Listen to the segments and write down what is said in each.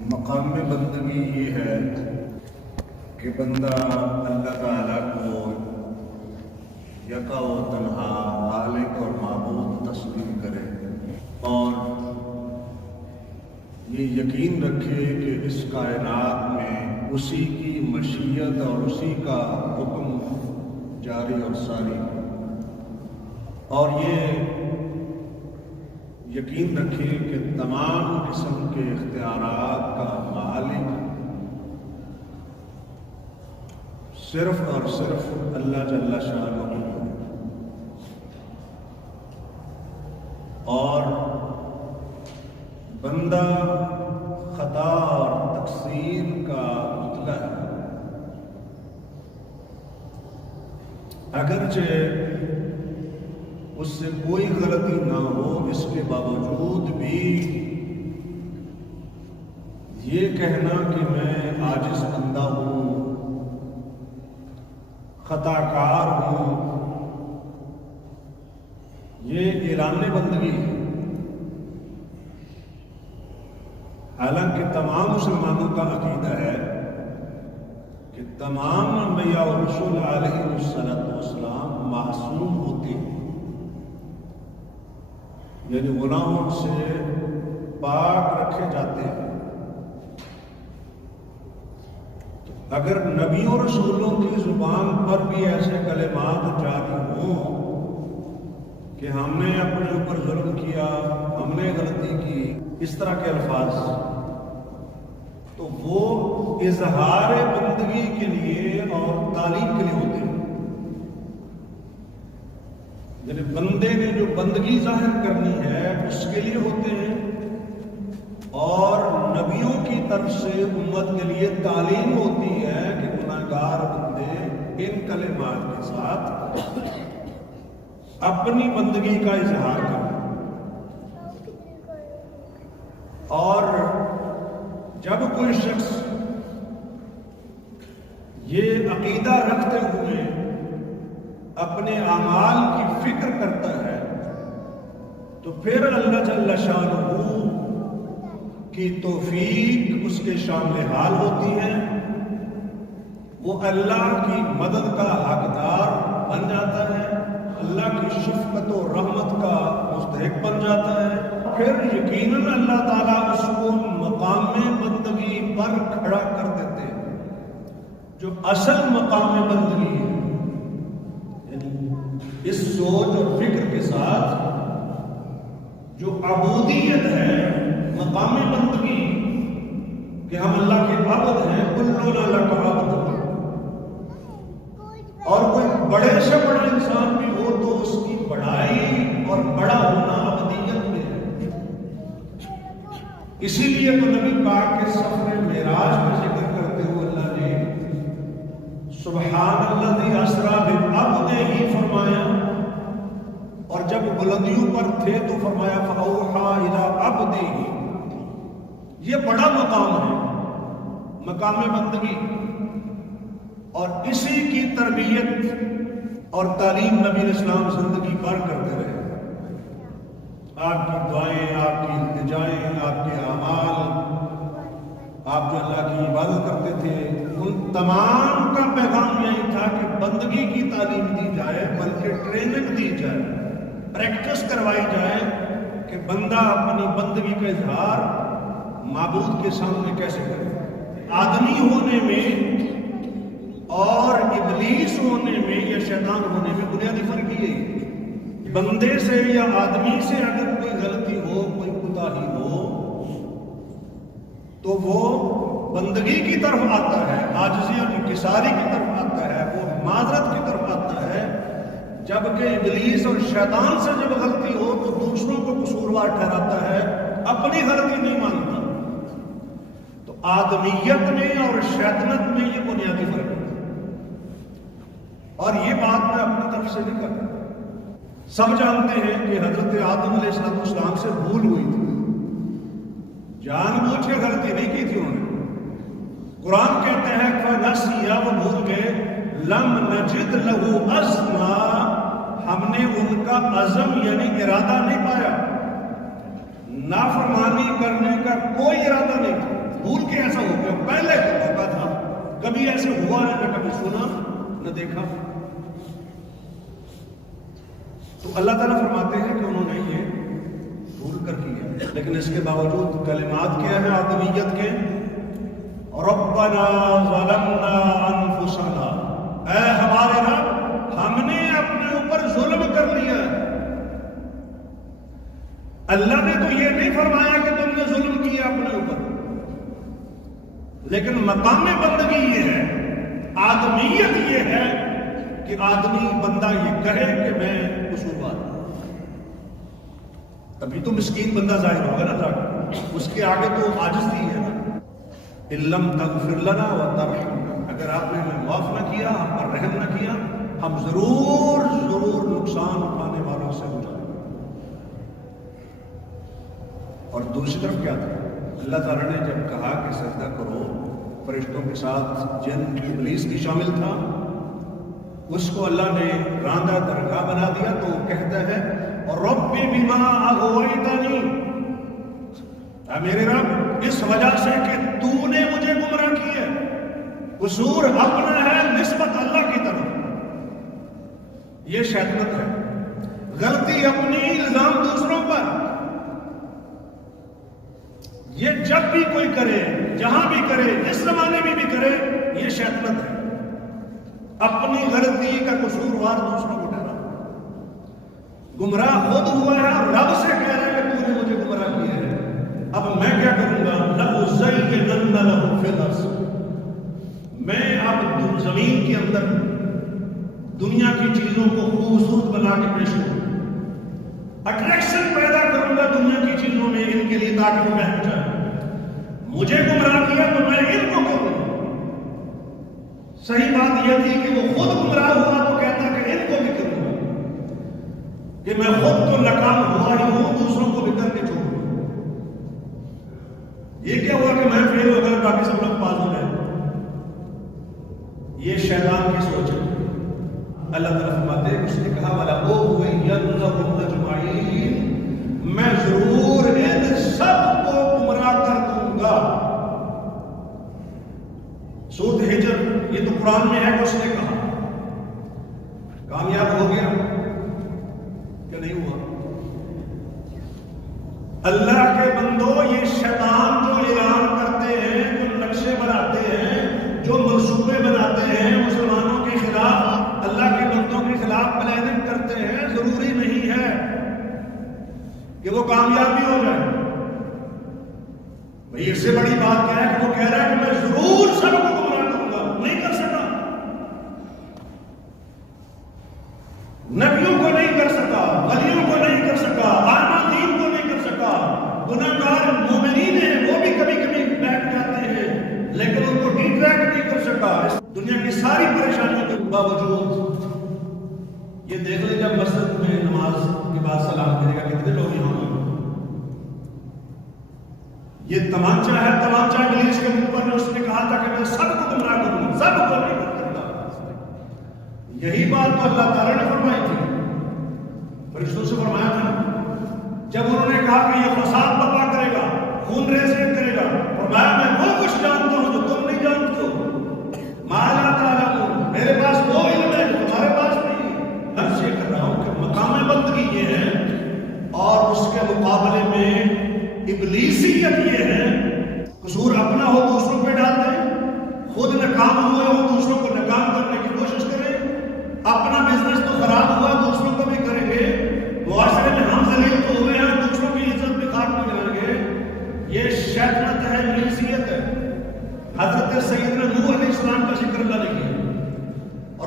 مقام بندگی یہ ہے کہ بندہ اللہ تعالیٰ کو یکا و تنہا خالق اور معبود تسلیم کرے اور یہ یقین رکھے کہ اس کائنات میں اسی کی مشیت اور اسی کا حکم جاری اور ساری، اور یہ یقین رکھے کہ تمام قسم کے اختیارات کا مالک صرف اور صرف اللہ جل شانہ ہے، اور بندہ خطا اور تقصیر کا پتلا ہے۔ اگرچہ اس سے کوئی غلطی نہ ہو، اس کے باوجود بھی یہ کہنا کہ میں عاجز بندہ ہوں، خطا کار ہوں، یہ اعلان بندگی ہے۔ حالانکہ تمام مسلمانوں کا عقیدہ ہے کہ تمام انبیاء اور رسول علیہ السلام معصوم ہوتے ہیں، یعنی گناہوں سے پاک رکھے جاتے ہیں۔ اگر نبی اور رسولوں کی زبان پر بھی ایسے کلمات جاری ہوں کہ ہم نے اپنے اوپر ظلم کیا، ہم نے غلطی کی، اس طرح کے الفاظ، تو وہ اظہار بندگی کے لیے اور تعلیم کے لیے ہوتے ہیں، یعنی بندے نے جو بندگی ظاہر کرنی ہے اس کے لیے ہوتے ہیں، اور نبیوں کی طرف سے امت کے لیے تعلیم ہوتی ہے کہ گناہگار بندے ان کلمات کے ساتھ اپنی بندگی کا اظہار کریں۔ اور جب کوئی شخص یہ عقیدہ رکھتے ہوئے اپنے اعمال کی فکر کرتا ہے تو پھر اللہ جل شانہ کی توفیق اس کے شامل حال ہوتی ہے، وہ اللہ کی مدد کا حقدار بن جاتا ہے، اللہ کی شفقت و رحمت کا مستحق بن جاتا ہے، پھر یقیناً اللہ تعالیٰ اس کو مقام بندگی پر کھڑا کر دیتے ہیں، جو اصل مقام بندگی ہے۔ اس سوچ اور فکر کے ساتھ جو عبودیت ہے، مقام بندگی کہ ہم اللہ کے عبد ہیں، کلنا لک عبد، اور کوئی بڑے سے بڑا انسان بھی ہو تو اس کی بڑائی اور بڑا ہونا عبودیت میں ہے۔ اسی لیے تو نبی پاک کے سفر معراج کا ذکر کرتے ہوئے اللہ نے سبحان الذی اسری بعبدہ فرمایا، اور جب بلندیوں پر تھے تو فرمایا فاوحی الی عبدہ۔ یہ بڑا مقام ہے، مقام بندگی، اور اسی کی تربیت اور تعلیم نبی اسلام زندگی بھر کرتے رہے۔ آپ کی دعائیں، آپ کی التجائیں، آپ کے اعمال، آپ جو اللہ کی عبادت کرتے تھے، ان تمام کا پیغام یہی تھا کہ بندگی کی تعلیم دی جائے، بلکہ ٹریننگ دی جائے، پریکٹس کروائی جائے کہ بندہ اپنی بندگی کا اظہار معبود کے سامنے کیسے کرے۔ آدمی ہونے میں اور ابلیس ہونے میں یا شیطان ہونے میں بنیادی فرق یہ ہے، بندے سے یا آدمی سے اگر کوئی غلطی ہو، کوئی کوتاہی ہو تو وہ بندگی کی طرف آتا ہے، عاجزی اور انکساری کی طرف آتا ہے، وہ معذرت کی طرف آتا ہے، جبکہ ابلیس اور شیطان سے جب غلطی ہو تو دوسروں کو قصوروار ٹھہراتا ہے، اپنی غلطی نہیں مانتا۔ تو آدمیت میں اور شیطنت میں یہ بنیادی فرق ہے، اور یہ بات میں اپنی طرف سے نہیں کرتا۔ سب جانتے ہیں کہ حضرت آدم علیہ السلام سے بھول ہوئی تھی، جان بوجھ کے غلطی نہیں کی تھی انہوں نے۔ قرآن کہتے ہیں فَنَسِيَا، وہ بھول گئے، لَمْ نَجِدْ لَهُ عَزْمًا، ہم نے ان کا عزم یعنی ارادہ نہیں پایا، نافرمانی کرنے کا کوئی ارادہ نہیں تھا، بھول دیکھا تو اللہ تعالیٰ فرماتے ہیں کہ انہوں نے یہ بھول کر کیا، لیکن اس کے باوجود کلمات کیا ہے آدمیت کے، ربنا ظلمنا انفسنا، اے ہمارے رب ہم نے اپنے اوپر ظلم کر لیا ہے۔ اللہ نے تو یہ نہیں فرمایا کہ تم نے ظلم کیا اپنے اوپر، لیکن مقام بندگی یہ ہے، آدمیت یہ ہے کہ آدمی بندہ یہ کہے کہ میں قصوروار ہوں، تبھی تو مسکین بندہ ظاہر ہوگا نا، اس کے آگے تو عاجزی ہے نا۔ اِلَّمْ تَغْفِرْ لَنَا وَتَرْحَمْنَا، اگر آپ نے ہمیں معاف نہ کیا، ہم پر رحم نہ کیا، ہم ضرور نقصان اٹھانے والوں سے ہو جائیں گے۔ اور دوسری طرف کیا تھا، اللہ تعالیٰ نے جب کہا کہ سجدہ کرو، فرشتوں کے ساتھ جن ابلیس بھی شامل تھا، اس کو اللہ نے راندہ درگاہ بنا دیا، تو وہ کہتا ہے رب بما اغویتنی، اے میرے رب اس وجہ سے کہ تو نے مجھے گمراہ کیا، قصور اپنا ہے نسبت اللہ کی طرف، یہ شیطنت ہے، غلطی اپنی الزام دوسروں پر، یہ جب بھی کوئی کرے، جہاں بھی کرے، جس زمانے میں بھی کرے، یہ شیطنت ہے، اپنی غلطی کا قصوروار دوسروں کو ٹھہرا، گمراہ خود ہوا ہے اور رب سے کہہ رہا ہے کہ تو نے مجھے گمراہ کیا ہے، اب میں کیا کروں گا، لَأُزَيِّنَنَّ لَهُ فِي الْأَرْضِ، میں اب زمین کے اندر دنیا کی چیزوں کو خوبصورت بنا کے پیش کروں، اٹریکشن پیدا کروں گا دنیا کی چیزوں میں ان کے لیے تاکہ وہ بہت جائے، مجھے گمراہ کیا تو میں ان کو کروں۔ صحیح بات یہ تھی کہ وہ خود گمراہ ہوا تو کہتا کہ ان کو بھی کروں گا، کہ میں خود تو ناکام ہوا ہی ہوں، دوسروں کو بھی کر کے چھوڑوں۔ یہ کیا ہوا کہ میں فیل ہو کر باقی سب لوگ پاس ہو گئے، یہ شیطان کی سوچ ہے۔ اللہ تعالیٰ فرماتے ہیں، اس نے کہا وَلَأُغْوِيَنَّهُمْ أَجْمَعِينَ، میں ضرور ان سب کو گمراہ کر دوں گا۔ سورۃ ہجر، یہ تو قرآن میں ہے، اس نے کہا کامیاب ہو گیا کہ نہیں ہوا؟ اللہ کے بندو، یہ شیطان جو اعلان کرتے ہیں، جو نقشے بناتے ہیں، جو منصوبے بناتے ہیں مسلمانوں کے خلاف، اللہ کے بندوں کے خلاف پلاننگ کرتے ہیں، ضروری نہیں ہے کہ وہ کامیاب بھی ہو جائے۔ بھئی اس سے بڑی بات کیا ہے کہ وہ کہہ رہا ہے کہ میں ضرور سب کو گمراہ کروں گا، نہیں کر سکا، نبیوں کو نہیں کر سکا، ولیوں کو نہیں کر سکا، عالم دین کو نہیں کر سکا، گناہگار مومنین ہیں وہ بھی کبھی کبھی بیٹھ جاتے ہیں، لیکن ان کو ڈی ٹریک نہیں کر سکا۔ دنیا کی ساری پریشانیوں کے باوجود یہ دیکھ لیں، جب مسجد میں نماز کے بعد سلام کرے گا کتنے لوگ یہاں ہوئے، یہ تمانچہ ہے، تمانچہ ابلیس کے منہ پر، اس نے کہا تھا کہ میں سب کو گمراہ کروں گا، سب کو نہیں کرتا۔ یہی بات تو اللہ تعالیٰ نے فرمائی تھی، فرشتوں سے فرمایا تھا جب انہوں نے کہا کہ یہ فساد برپا کرے گا، خون ریزیں کرے گا، فرمایا میں وہ کچھ جانتا ہوں جو تم نہیں جانتے ہو، ما لا تعلمون، میرے پاس وہ علم ہے جو تمہارے پاس نہیں ہے۔ میں سے کر رہا ہوں کہ مقام بندگی یہ ہے، اور اس کے مقابلے میں ابلیسیت یہ ہے، قصور اپنا ہو دوسروں پہ ڈال دیں، خود ناکام ہوئے ہو دوسروں کو ناکام کرنے کی کوشش کریں، اپنا بزنس تو خراب ہوا دوسروں کو بھی کریں گے، معاشرے میں ہم ذلیل تو ہوئے ہیں، دوسروں کی عزت بھی خاک میں جائیں گے، یہ شیطنت ہے، ابلیسیت ہے۔ حضرت سیدنا نوح علیہ السلام کا ذکر اللہ نے کیا،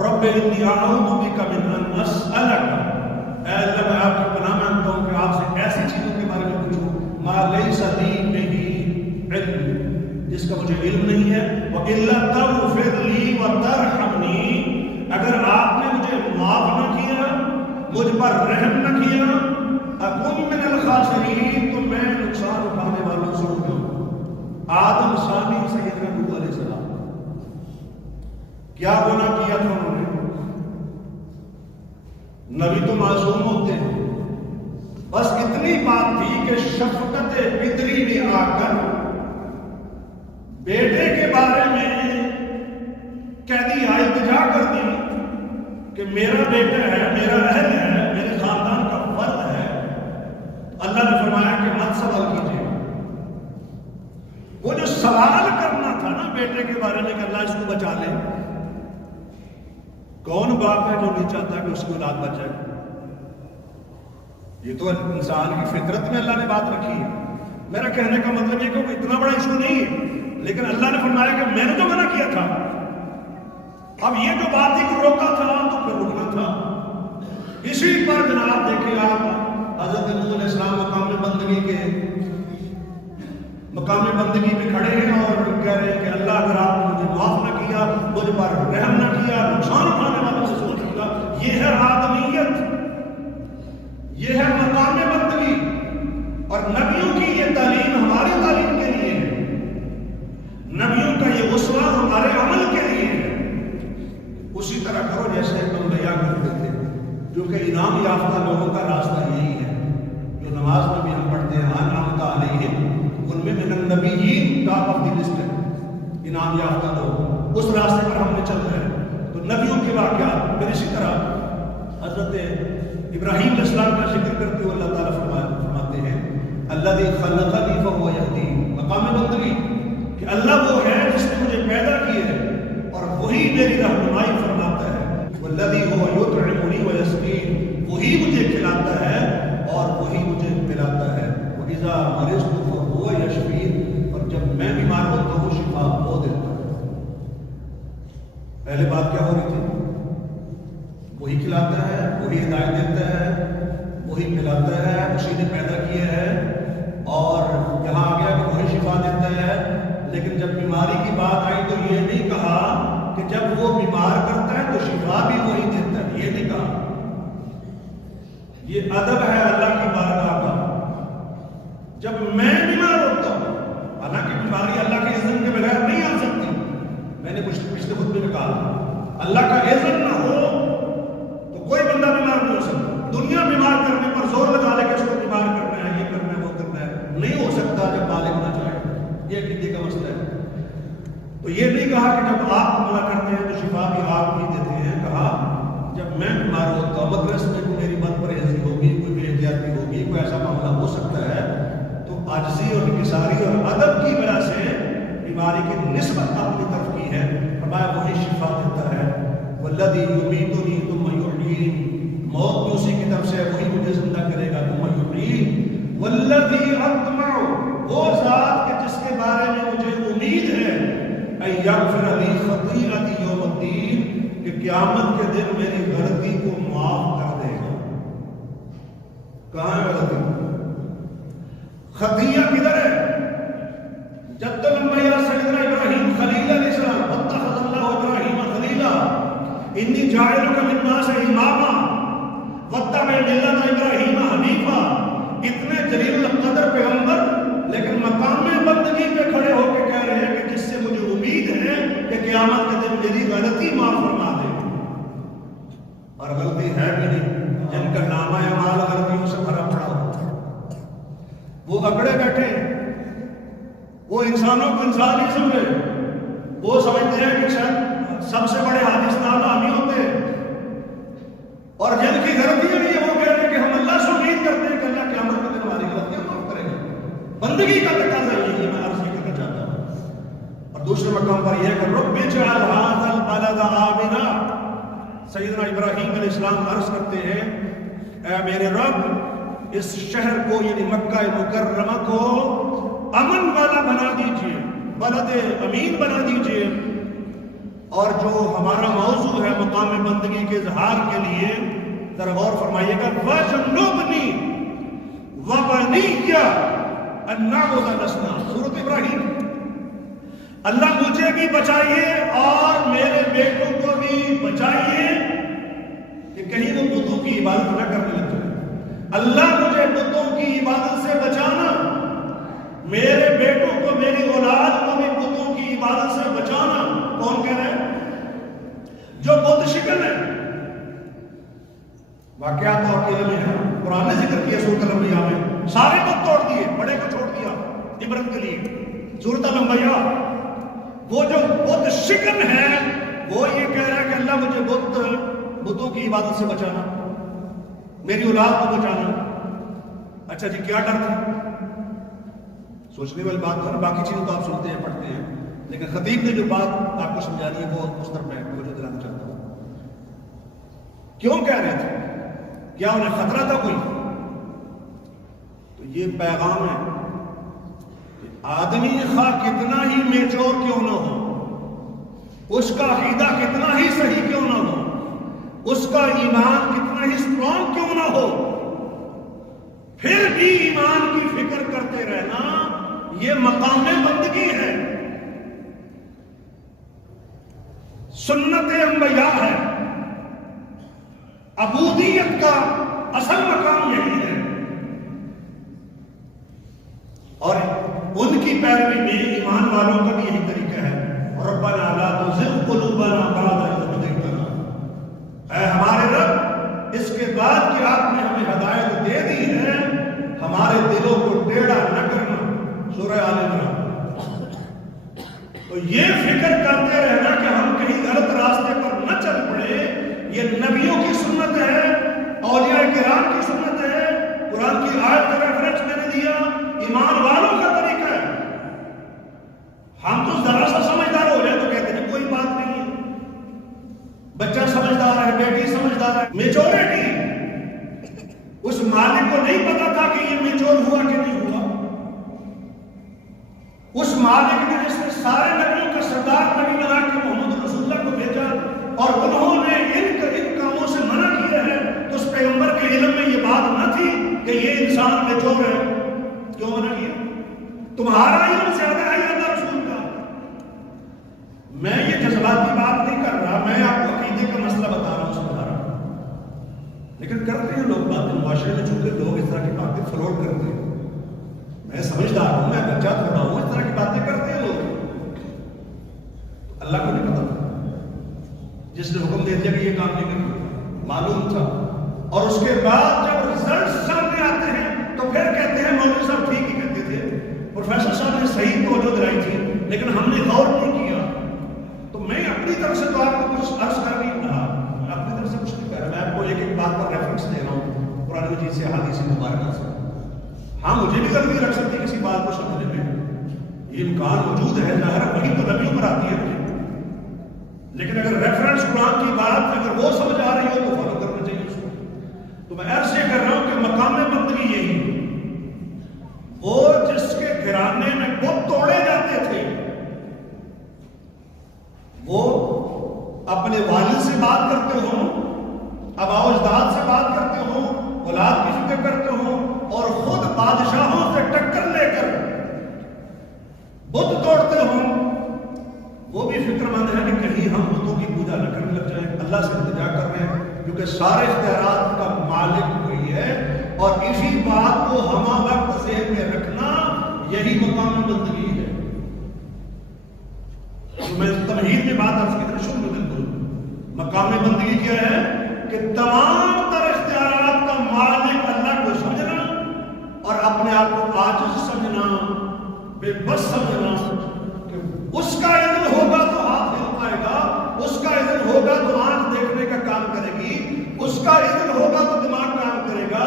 رب انی اعوذ بک من ان اسألک، اے اللہ میں آپ کی پناہ مانگتا ہوں کہ آپ سے ایسی چیزوں کے بارے میں پوچھوں ما لیس لی بہ علم، جس کا مجھے علم نہیں ہے، وَإِلَّا تَغْفِرْ لِي وَتَرْحَمْنِي، اگر آپ نے مجھے معاف نہ کیا، مجھ پر رحم نہ کیا، اکن من الخاسرین، تو میں نقصان اٹھانے والوں سے ہو جاؤں۔ آدم ثانی سیدنا نوح علیہ السلام، کیا گناہ کیا تھا انہوں نے؟ نبی تو معصوم ہوتے ہیں، بس اتنی بات تھی کہ شفقت پدری نے آ کر بیٹے کے بارے میں قیدی التجا کر دی میرا بیٹا ہے، میرا اہل ہے، میرے خاندان کا فرد ہے، اللہ نے فرمایا کہ مت سوال کیجیے۔ وہ جو سوال کرنا تھا نا بیٹے کے بارے میں کہ اللہ اس کو بچا لے، کون باپ ہے جو نہیں چاہتا کہ اس کی اولاد بچ جائے؟ یہ تو انسان کی فطرت میں اللہ نے بات رکھی ہے۔ میرا کہنے کا مطلب یہ کہ وہ اتنا بڑا ایشو نہیں ہے، لیکن اللہ نے فرمایا کہ میں نے جو منع کیا تھا، اب یہ جو بات ہی کو روکا تھا تو پھر رکنا تھا۔ اسی پر جناب دیکھیں آپ حضرت نوح علیہ السلام مقام بندگی پہ کھڑے ہیں اور کہہ رہے ہیں کہ اللہ اگر آپ نے مجھے معاف نہ کیا، مجھ پر رحم نہ کیا، نقصان اٹھانے والوں سے سوچوں گا۔ یہ ہے آدمیت، یہ ہے مقام بندگی، اور نبیوں کی یہ تعلیم ہماری تعلیم کے لیے ہے، نبیوں کا یہ اسوہ ہمارے عمل کے لیے ہے۔ اسی طرح کرو جیسے انبیاء کرتے تھے، کیونکہ انعام یافتہ لوگوں کا راستہ یہی ہے، جو نماز میں بھی ہم پڑھتے ہیں انعمت علیہم، ان میں من النبیین ٹاپ آف دی لسٹ ہے انعام یافتہ لوگ، اس راستے پر ہم نے چل رہے ہیں۔ تو نبیوں کے واقعات پھر اسی طرح حضرت ابراہیم علیہ السلام کا ذکر کرتے ہوئے اللہ تعالیٰ فرماتے ہیں الذی خلقنی فہو یہدین، مقام بندگی کہ اللہ وہ ہے جس نے مجھے پیدا کیے ہے اور وہی میری رہنمائی فرماتا ہے، والذی هو یطعمنی ویسقین، وہی مجھے کھلاتا ہے اور وہی مجھے پلاتا ہے، وَإِذَا مَرِضْتُ فَهُوَ يَشْفِينِ، اور جب میں بیمار ہوتا ہوں شفا وہ دیتا ہے۔ پہلے بات کیا ہو رہی تھی؟ وہی کھلاتا ہے، وہی ہدایت دیتا ہے، وہی پلاتا ہے، اسی نے پیدا کیا ہے، اور یہاں آ گیا کہ وہی شفا دیتا ہے۔ لیکن جب بیماری کی بات آئی تو یہ نہیں کہا کہ جب وہ بیمار کرتا ہے تو شفا بھی وہی دیتا ہے، یہ نہیں کہا۔ یہ ادب ہے اللہ کی بارگاہ کا۔ جب میں بیمار ہوتا ہوں، حالانکہ بیماری اللہ کے اذن کے بغیر نہیں آ سکتی، میں نے پچھلے خطبے میں کہا اللہ کا اذن نہ ہو تو کوئی بندہ بیمار نہیں ہو سکتا۔ دنیا بیمار کرنے پر زور لگا لے کہ اس کو بیمار کرنا ہے، یہ کرنا ہے، وہ کرنا ہے، نہیں ہو سکتا جب مالک نہ چاہے۔ یہ عقیدے کا مسئلہ ہے۔ تو یہ نہیں کہا کہ جب آپ منع کرتے ہیں تو شفا بھی آپ ہی دیتے ہیں، کہا جب میں بیمار ہوتا ہوں، مدرسے میں کوئی میری بد پرہیزی ہوگی، کوئی بے احتیاطی ہوگی، کوئی ایسا معاملہ ہو سکتا ہے، تو عاجزی اور انکساری اور ادب کی وجہ سے بیماری کی نسبت اپنی طرف کی ہے، فرمایا وہی شفا دیتا ہے۔ والذی یمیتنی ثم یحیین، موت بھی اسی کی طرف سے، وہی مجھے زندہ کرے گا، ثم یحیین۔ والذی اطمع، وہ ذات کہ جس کے بارے میں مجھے امید ہے، ان یغفر لی خطیئتی یوم الدین، کہ قیامت کے دن میری غلطی کو معاف کر دے گا۔ کہاں ہے غلطی؟ خطیہ کدھر ہے؟ جد الانبیاء سیدنا ابراہیم خلیل علیہ السلام، واتخذ اللہ ابراہیم خلیلا، انی جاعلک للناس اماما واتبع ملت ابراہیم حنیفا۔ اتنے جلیل القدر پیغمبر، لیکن مقام بندگی پہ کھڑے ہو کے کہہ رہے ہیں کہ جس سے مجھے امید ہے کہ قیامت کے دن میری غلطی معاف فرما دے، اور غلطی ہے بھی نہیں، جن کا نامہ اعمال غلطیوں سے بھرا پڑا ہو، وہ اکڑے بیٹھے ہیں، وہ انسانوں کو انسان نہیں سمجھے، وہ سمجھتے ہیں کہ شاید سب سے بڑے حادث نامی ہوتے ہیں، اور جن کی غلطیاں نہیں ہے وہ کہہ رہے ہیں کہ ہم اللہ سے امید کرتے ہیں کہ اللہ قیامت کے دن ہماری غلطیاں معاف کرے گا۔ بندگی کا تقاضا یہی ہے، میں عرض یہ کرنا چاہتا ہوں۔ اور دوسرے مقام پر یہ ہے کہ رب اجعل ھذا البلد آمنا، سیدنا ابراہیم علیہ السلام عرض کرتے ہیں اے میرے رب اس شہر کو یعنی مکہ مکرمہ کو امن والا بنا دیجئے، بلد امین بنا دیجئے۔ اور جو ہمارا موضوع ہے مقام بندگی کے اظہار کے لیے، ذرا غور فرمائیے گا، وَجْنُبْنِي وَبَنِيَّ أَن نَعْبُدَ الْأَصْنَامَ، سورۃ ابراہیم۔ اللہ مجھے بھی بچائیے اور میرے بیٹوں کو بھی بچائیے کہ کہیں وہ بتوں کی عبادت نہ کرنے لگ جائے۔ اللہ مجھے بتوں کی عبادت سے بچانا، میرے بیٹوں کو، میری اولاد کو بھی بتوں کی عبادت سے بچانا۔ کون کہہ رہے ہیں؟ جو بت شکن ہے۔ واقعات اور علم ہے، قرآن نے ذکر کیا سورۃ الانبیاء میں، سارے بت توڑ دیے، بڑے کو چھوڑ دیا عبرت کے لیے۔ سورۃ الانبیاء، وہ جو بت شکن ہے وہ یہ کہہ رہا ہے کہ اللہ مجھے بت بتوں کی عبادت سے بچانا، میری اولاد کو بچانا. اچھا جی کیا ڈر تھا؟ سوچنے والی بات ہے. باقی چیزیں تو آپ سنتے ہیں پڑھتے ہیں، لیکن خطیب نے جو بات آپ کو سمجھانی ہے وہ اس طرف میں مجھے دلانا چاہتا ہوں. کیوں کہہ رہے تھے؟ کیا انہیں خطرہ تھا کوئی؟ تو یہ پیغام ہے کہ آدمی خواہ کتنا ہی میچور کیوں نہ ہو، اس کا عقیدہ کتنا ہی صحیح کیوں نہ ہو، اس کا ایمان کتنا ہی اسٹرانگ کیوں نہ ہو، پھر بھی ایمان کی فکر کرتے رہنا یہ مقام بندگی ہے، سنت انبیاء ہے. عبودیت کا اصل مقام یہی ہے. اور ان کی پیروی میں ایمان والوں کا بھی یہی طریقہ ہے. ربنا لا تزغ قلوبنا بعد إذ هديتنا، اے ہمارے رب اس کے بعد کہ آپ نے ہمیں ہدایت دے دی ہے ہمارے دلوں کو ٹیڑھا نہ کرنا. سورہ آل عمران. تو یہ فکر کرتے رہنا کہ ہم کہیں غلط راستے پر نہ چل پڑے، یہ نبیوں کی سنت ہے، اولیاء کرام کی سنت ہے. قرآن کی آیت کا ریفرنس میں نے دیا، ایمان والوں کا طریقہ ہے. ہم تو ذرا سا سمجھدار ہو جائے تو کہتے ہیں کوئی بات نہیں ہے، بچہ سمجھدار ہے، بیٹی سمجھدار ہے. میچورٹی، اس مالک کو نہیں پتا تھا کہ یہ میچور ہوا کہ نہیں ہوا. اس مالک نے جس نے سارے نبیوں کا سردار نبی بنا کے محمد رسول اللہ کو بھیجا اور انہوں نے ان کاموں سے منع کیا ہے، تو اس پیغمبر کے علم میں یہ بات نہ تھی کہ یہ انسان میچور ہے. کیوں منع کیا؟ تمہارا علم زیادہ ہے اللہ رسول کا. میں یہ جذباتی بات نہیں کر رہا، میں آپ کو عقیدے کا مسئلہ بتا رہا ہوں، سمجھا رہا ہوں. لیکن کرتے ہیں لوگ باتیں معاشرے میں، چونکہ لوگ اس طرح کی باتیں فلوٹ کرتے ہیں. میں سمجھدار ہوں، میں بچہ تھوڑا ہوں، اس طرح کی باتیں کرتے ہیں لوگ. اللہ کو نہیں پتا تھا، جس نے حکم دے دیا کہ یہ کام نہیں کرنا، معلوم تھا. اور اس کے بعد جب رزلٹ سامنے آتے ہیں تو پھر کہتے ہیں مولوی صاحب ٹھیک ہی کہتے تھے، پروفیسر صاحب نے صحیح توجہ دلائی تھی، لیکن ہم نے غور نہیں کیا. تو میں اپنی طرف سے تو آپ کو کچھ عرض کر نہیں رہا، میں اپنی طرف سے کچھ نہیں کہہ رہا، میں آپ کو ایک بات پر ریفرنس دے رہا ہوں قرآن مجید سے، حدیث مبارکہ سے. ہاں مجھے بھی غلطی رکھ سکتی ہے کسی بات کو سمجھنے میں، یہ امکان موجود ہے، ظاہر وہی تو نبیوں پر آتی ہے مجھے. لیکن اگر ریفرنس قرآن کی بات اگر وہ سمجھ آ رہی ہو تو فالو کرنا چاہیے اس کو. تو میں عرض یہ کر رہا ہوں کہ مقام بندگی یہی، وہ جس کے گھرانے میں بت توڑے جاتے تھے، وہ اپنے والد سے بات کرتے ہوں، آباء و اجداد سے بات کرتے ہوں، اولاد کی فکر کرتے ہوں، اور خود بادشاہوں سے ٹکر لے کر بت توڑتے ہوں، وہ بھی فکر مند ہے کہ کہیں ہم بتوں کی پوجا نہ کرنے لگ جائیں. اللہ سے التجا کر رہے ہیں کیونکہ سارے اختیارات کا مالک وہی ہے. اور اسی بات کو ہمہ وقت ذہن میں رکھنا یہی مقام بندگی ہے. تو میں تمہید میں بات عرض کی طرح شروع میں بالکل مقام بندگی کیا ہے کہ تمام تر اختیارات کا مالک اللہ کو سمجھنا اور اپنے آپ کو عاجز سمجھنا، بے بس سمجھنا کہ اس کا اذن ہوگا تو ہاتھ ہل پائے گا، اس کا اذن ہوگا تو آنکھ دیکھنے کا کام کرے گی، اس کا اذن ہوگا تو دماغ کام کرے گا،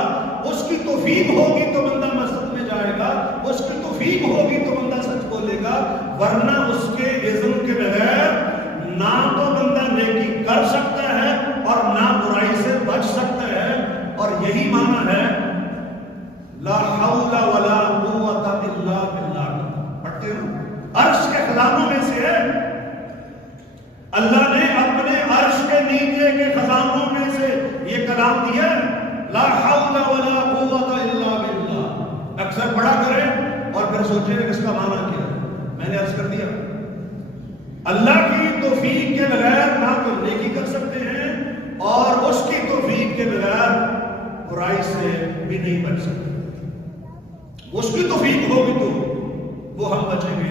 اس کی توفیق ہوگی تو بندہ مسجد میں جائے گا، اس کی توفیق ہوگی تو بندہ سچ بولے گا. ورنہ اس کے اذن کے بغیر نہ تو بندہ نیکی کر سکتا ہے اور نہ برائی سے بچ سکتا ہے. اور یہی معنی ہے لا حول ولا قوت الا باللہ. پڑھتے ہیں عرش کے خزانوں میں سے اللہ نے اپنے عرش کے نیچے کے خزانوں میں سے یہ کلام دیا لا حول ولا قوت الا باللہ. اکثر پڑھا کریں اور پھر سوچیں کہ اس کا معنی کیا ہے. میں نے عرض کر دیا اللہ کی توفیق کے بغیر نہ تو نیکی کر سکتے ہیں اور اس کی توفیق کے بغیر برائی سے بھی نہیں بچ سکتے. اس کی توفیق ہوگی تو وہ ہم بچیں گے.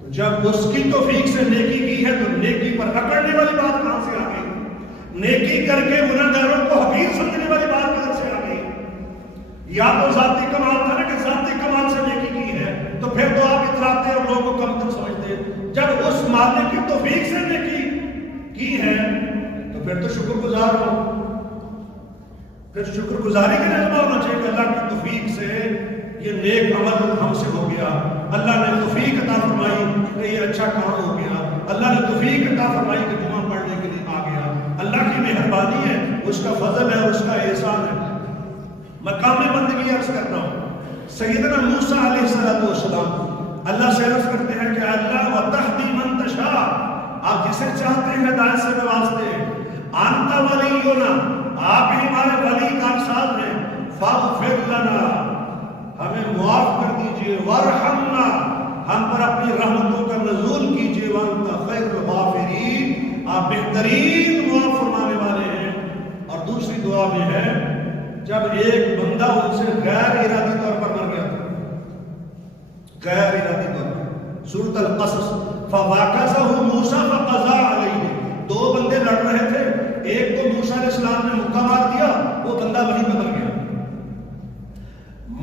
تو جب اس کی توفیق سے نیکی کی ہے تو نیکی پر اکڑنے والی بات کہاں سے آ گئی؟ نیکی کر کے گناہگاروں کو حقیر سمجھنے والی بات کہاں سے آ گئی؟ یا تو ذاتی کمال تھا نا کہ ذاتی کمال سے نیکی کی ہے تو پھر تو آپ اتراتے اور لوگوں کو کم تر سمجھتے. جب اس مالک کی توفیق سے نیکی کی ہے تو پھر تو شکر گزار ہو، پھر شکر گزاری کا جذبہ ہونا چاہیے کہ اللہ کی توفیق سے یہ نیک عمل ہم سے ہو گیا، اللہ نے توفیق عطا فرمائی کہ یہ اچھا کام ہو گیا، اللہ نے توفیق عطا فرمائی کہ جمعہ پڑھنے کے لیے آ گیا، اللہ کی مہربانی ہے، اس کا فضل ہے، اس کا احسان ہے۔ مقام بندگی عرض کرتا ہوں، سیدنا موسیٰ علیہ السلام اللہ سے عرض کرتے ہیں کہ اللہ وَتَهْدِي مَن تَشَاءُ، آپ جسے چاہتے ہیں ہدایت سے نوازتے ہیں، انت ولینا، آپ ہی ہمارے ولی کارساز ہیں، فاغفر لنا، ہمیں معاف کر دیجئے، وارحمنا، ہم پر اپنی رحمتوں کا نزول کیجئے، وانت خیر الغافرین، آپ بہترین معاف فرمانے والے ہیں۔ اور دوسری دعا میں ہے جب ایک بندہ ان سے غیر ارادی طور پر مر گیا تھا، غیر ارادی طور پر، سورۃ القصص، فَوَاكَزَهُ مُوسَىٰ فَقَضَىٰ عَلَيْهِ، دو بندے لڑ رہے تھے، ایک کو موسیٰ علیہ السلام نے مکہ مار دیا، وہ بندہ وہیں پہ مر گیا۔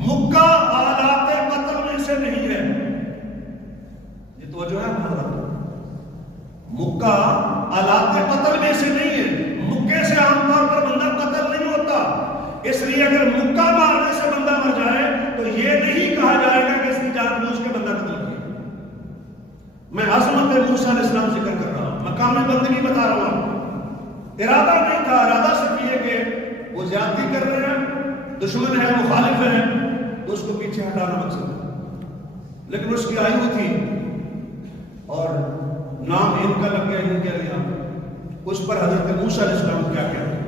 مکہ آلات قتل میں سے نہیں ہے، یہ توجہ ہے حضرت، مکہ آلات قتل میں سے نہیں ہے، مکے سے عام طور پر بندہ قتل نہیں ہوتا، اس لیے اگر مکہ مارنے سے بندہ مر جائے تو یہ نہیں کہا جائے گا کہ اس کی جان بوجھ کے بندہ قتل کیا۔ میں عظمت موسیٰ علیہ السلام ذکر کر رہا ہوں، مقام بندگی بتا رہا ہوں، ارادہ نہیں تھا، ارادہ صرف یہ کہ وہ زیادتی کر رہے ہیں، دشمن ہے، مخالف ہے، تو اس کو پیچھے ہٹانا مقصد ہے، لیکن اس کی آیو تھی اور نام ان کا لگ گیا، ان کے لیا، اس پر حضرت موسیٰ علیہ السلام کیا کہتے ہیں؟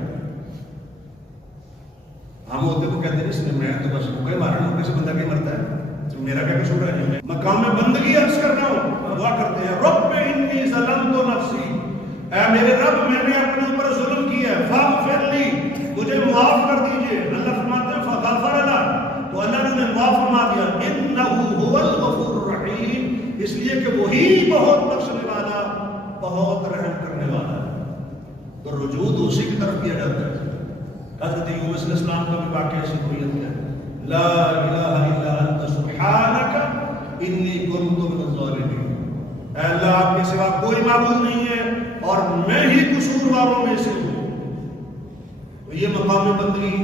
ہم ہوتے تو کہتے ہیں اس نے میں تو بس کوئی مارنا ہوں، کسی بندہ کے مرتا ہے، میرا کیا قصور ہے؟ مقام بندگی عرض کر رہا ہوں، دعا کرتے ہیں رب انی ظلمت نفسی، اے میرے رب میں نے اپنے اوپر ظلم کیا ہے، فاغفر لی، مجھے معاف کر دیجئے۔ اللہ فرماتے ہیں فغفر لہ، تو اللہ نے انہیں معاف فرما دیا، انہ هو الغفور الرحیم، اس لیے کہ وہی بہت بخشنے والا، بہت رحم کرنے والا ہے۔ تو رجوع اسی کی طرف کیا جاتا ہے۔ حضرت یونس علیہ السلام کا بھی واقعہ ایسی ہوئی ہے، لا الہ الا انت سبحانک انی کنت من الظالمین، اے اللہ آپ کے سوا کوئی معبود نہیں ہے اور میں ہی قصور والوں میں سے ہوں۔ تو یہ مقام بندگی،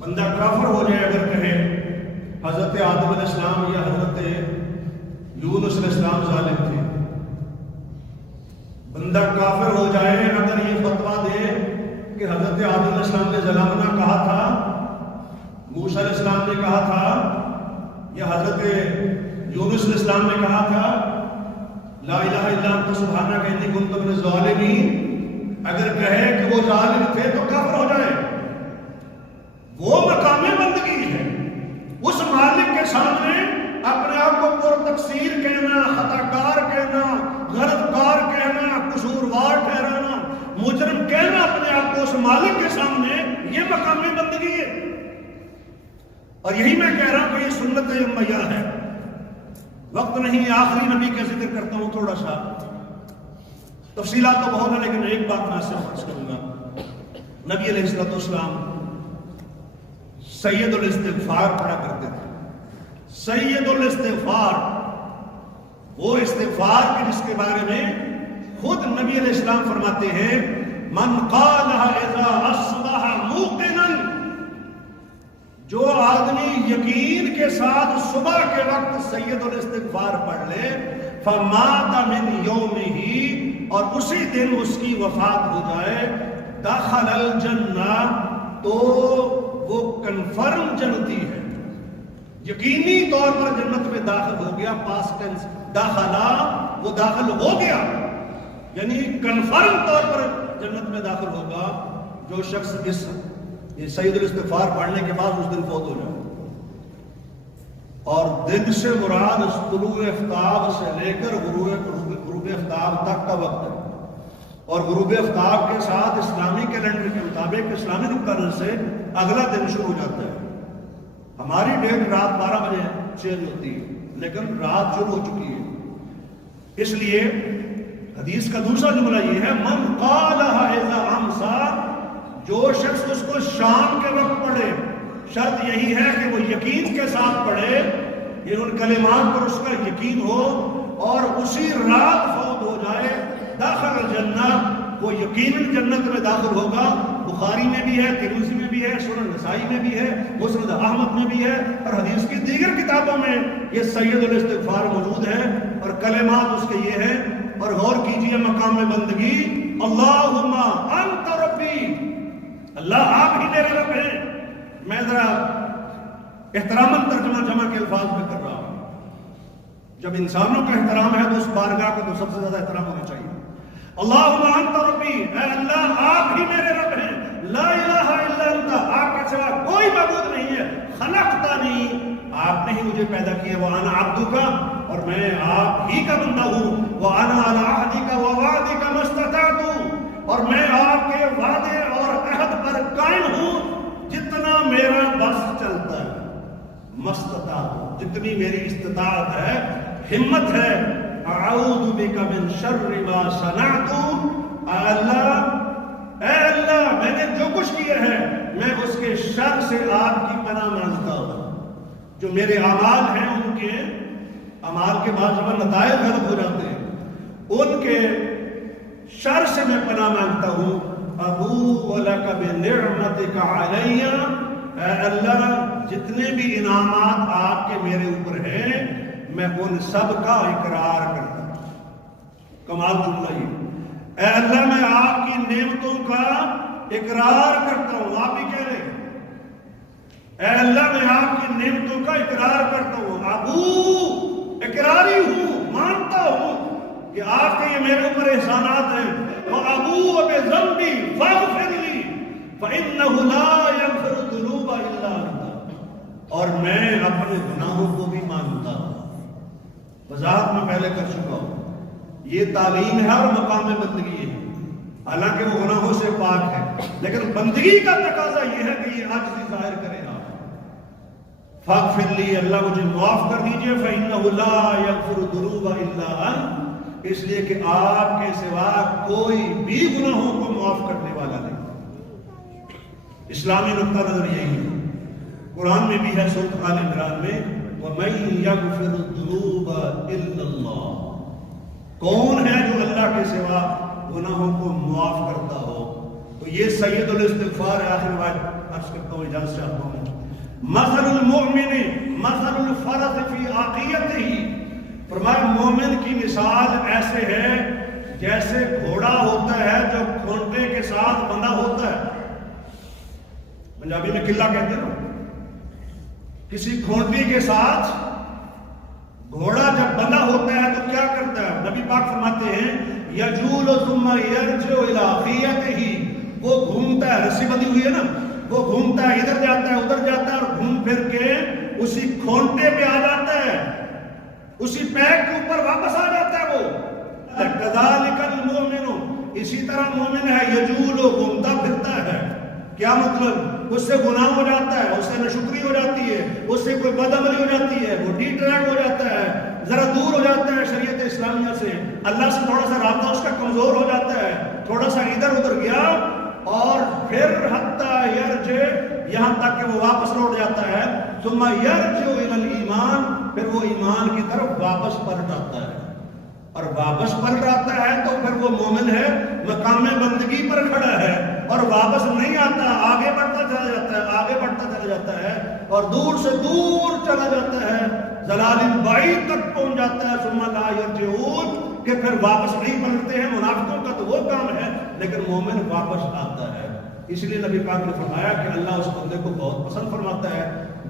بندہ کافر ہو جائے اگر کہے حضرت آدم علیہ السلام یا حضرت یونس علیہ السلام ظالم تھے، بندہ کافر ہو جائے اگر یہ فتویٰ دے کہ حضرت آدم علیہ السلام نے ظلمنا کہا تھا، موسیٰ علیہ السلام نے کہا تھا، یا حضرت یونس علیہ السلام نے کہا تھا لا الہ الا انت سبحانک انی کنت من الظالمین، اگر کہے کہ وہ ظالم تھے تو کافر ہو جائے۔ وہ مقام بندگی ہے، اس مالک کے سامنے اپنے آپ کو پر تقصیر کہنا، خطا کار کہنا، غلط کار کہنا، قصوروار ٹھہرانا، مجرم کہنا اپنے آپ کو اس مالک کے سامنے، یہ مقام بندگی ہے۔ اور یہی میں کہہ رہا ہوں کہ یہ سنت یمیہ ہے۔ وقت نہیں، آخری نبی کا ذکر کرتا ہوں، تھوڑا سا تفصیلات تو بہت ہے لیکن ایک بات میں صرف عرض کروں گا۔ نبی علیہ السلام سید الاستغفار پڑھا کرتے تھے، سید الاستغفار، وہ استغفار کے جس کے بارے میں خود نبی علیہ السلام فرماتے ہیں من قالها اذا اصبح موقنا، جو آدمی یقین کے ساتھ صبح کے وقت سید الاستغفار پڑھ لے، فمات من یومہ، اور اسی دن اس کی وفات ہو جائے، دخل الجنہ، تو وہ کنفرم جنتی ہے، یقینی طور پر جنت میں داخل ہو گیا، پاسٹ ٹینس داخلہ، وہ داخل ہو گیا، یعنی کنفرم طور پر جنت میں داخل ہوگا جو شخص اس سید الاستغفار پڑھنے کے بعد اس دن فوت ہو جائے۔ اور دن سے مراد طلوع آفتاب سے لے کر غروب آفتاب تک کا وقت ہے، اور غروب آفتاب کے ساتھ اسلامی کیلنڈر کے مطابق اسلامی نقطہ نظر سے اگلا دن شروع ہو جاتا ہے۔ ہماری ڈیٹ رات 12 بجے چینج ہوتی ہے لیکن رات شروع ہو چکی ہے، اس لیے حدیث کا دوسرا جملہ یہ ہے من قالها اذا امسى، جو شخص اس کو شام کے وقت پڑھے، شرط یہی ہے کہ وہ یقین کے ساتھ پڑھے، یہ ان کلمات پر اس کا یقین ہو اور اسی رات فوت ہو جائے، داخل الجنہ، وہ یقیناً جنت میں داخل ہوگا۔ بخاری میں بھی ہے، ترمذی میں بھی ہے، سنن نسائی میں بھی ہے، مسند احمد میں بھی ہے، اور حدیث کی دیگر کتابوں میں یہ سید الاستغفار موجود ہے، اور کلمات اس کے یہ ہیں۔ اور غور کیجئے مقام بندگی، اللہم انت ربی، اللہ آپ ہی میرے رب ہیں۔ میں ذرا احتراماً ترجمہ جمع کے الفاظ میں کر رہا ہوں۔ جب انسانوں کا احترام ہے تو اس بارگاہ کو تو سب سے زیادہ احترام ہونا چاہیے۔ اللہم انت ربی، اے اللہ آپ ہی میرے رب ہیں، لا الہ الا انت، آپ کے سوا کوئی معبود نہیں ہے، خلقتنی، آپ نے ہی مجھے پیدا کیا، وانا عبدک، اور میں آپ ہی کا بندہ ہوں، وانا علی عہدک ووعدک ما استطعت، اور میں آپ کے وعدے اور عہد پر قائم ہوں جتنا میرا بس چلتا ہے، مستطاعت، جتنی میری استطاعت ہے، ہمت ہے۔ اعوذ بک من شر ما صنعت، اے اللہ میں نے جو کچھ کیا ہے میں اس کے شر سے آپ کی پناہ مانگتا ہوں۔ جو میرے اعمال ہیں ان کے اعمال کے بعد جب نتائج غلط ہو جاتے ہیں ان کے شر سے میں پناہ مانگتا ہوں۔ ابوء لک بنعمتک علی، اے اللہ جتنے بھی انعامات آپ کے میرے اوپر ہیں میں ان سب کا اقرار کرتا ہوں۔ کمال جملہ یہ، اے اللہ میں آپ کی نعمتوں کا اقرار کرتا ہوں۔ آپ ہی کہہ رہے ہیں اے اللہ میں آپ کی نعمتوں کا اقرار کرتا ہوں، ابو اقراری ہوں، مانتا ہوں کہ آپ کے یہ میرے اوپر احسانات ہیں۔ وَأَبُوءُ بِذَنبِي فَاغْفِرْ لِي فَإِنَّهُ لَا يَغْفِرُ الذُّنُوبَ إِلَّا أَنْتَ، اور میں اپنے گناہوں کو بھی مانتا ہوں۔ وضاحت میں پہلے کر چکا ہوں، یہ تعلیم ہے اور مقام بندگی ہے، حالانکہ وہ گناہوں سے پاک ہے، لیکن بندگی کا تقاضا یہ ہے کہ یہ عاجزی ظاہر کرے آپ۔ فاغفر لی، اللہ مجھے معاف کر دیجئے، فإنہ لا یغفر الذنوب الا انت، اس لیے کہ آپ کے سوا کوئی بھی گناہوں کو معاف کرنے والا نہیں۔ اسلامی نقطہ نظر یہی ہے، قرآن میں بھی ہے سورۃ آل عمران میں، وَمَن يَغْفِرُ الذُّنُوبَ إِلَّا اللَّهُ، کون ہے جو اللہ کے سوا گناہوں کو معاف کرتا ہو؟ تو یہ سید الاستغفار ہے۔ آخر بات عرض کرتا ہوں، اجازت چاہتا ہوں۔ مثل المؤمن مثل الفرس فی عقیتہ، فرمایا مومن کی مثال ایسے ہے جیسے گھوڑا ہوتا ہے جو کھونٹے کے ساتھ بندھا ہوتا ہے۔ پنجابی میں قلعہ کہتے ہیں نا، کسی کھونٹی کے ساتھ گھوڑا جب بندھا ہوتا ہے تو کیا کرتا ہے؟ نبی پاک فرماتے ہیں یجول ثم یرجع الی عقیتہ، وہ گھومتا ہے، رسی بندھی ہوئی ہے نا، وہ گھومتا ہے، ادھر جاتا ہے ادھر جاتا ہے، اور گھوم پھر کے اسی کھونٹے پہ آ جاتا ہے، اسی پیک کے اوپر واپس آ جاتا ہے وہ۔ کذالک المؤمن، اسی طرح مومن ہے، یجول، گھومتا پھرتا ہے۔ کیا مطلب؟ اس سے گناہ ہو جاتا ہے، اس سے ناشکری ہو جاتی ہے، اس سے کوئی بدعملی ہو جاتی ہے، وہ ڈی ٹریک ہو جاتا ہے، ذرا دور ہو جاتا ہے شریعت اسلامیہ سے، اللہ سے تھوڑا سا رابطہ اس کا کمزور ہو جاتا ہے، تھوڑا سا ادھر ادھر گیا، اور پھر حتیٰ یرجع، یہاں تک کہ وہ واپس لوٹ جاتا ہے، ثم یرجع الی الایمان، پھر وہ ایمان کی طرف واپس پلٹ آتا ہے، اور واپس پلٹ آتا ہے تو پھر وہ مومن ہے، مقام بندگی پر کھڑا ہے، اور واپس نہیں آتا، آگے بڑھتا چلا جاتا ہے، آگے بڑھتا چلا جاتا ہے، اور دور سے دور چلا جاتا ہے، ضلال بعید تک پہنچ جاتا ہے، ثم لا یرجعون، کہ پھر واپس نہیں پلٹتے ہیں۔ منافقوں کا تو وہ کام ہے، لیکن مومن واپس آتا ہے۔ اس لیے نبی پاک نے فرمایا کہ اللہ اس بندے کو بہت پسند فرماتا ہے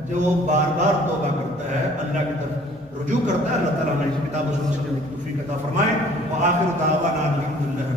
جو بار بار توبہ کرتا ہے، اللہ کی طرف رجوع کرتا ہے۔ اللہ تعالیٰ نے اس کتاب و سنت سے توفیق عطا فرمائے۔ وآخر دعوانا الحمدللہ۔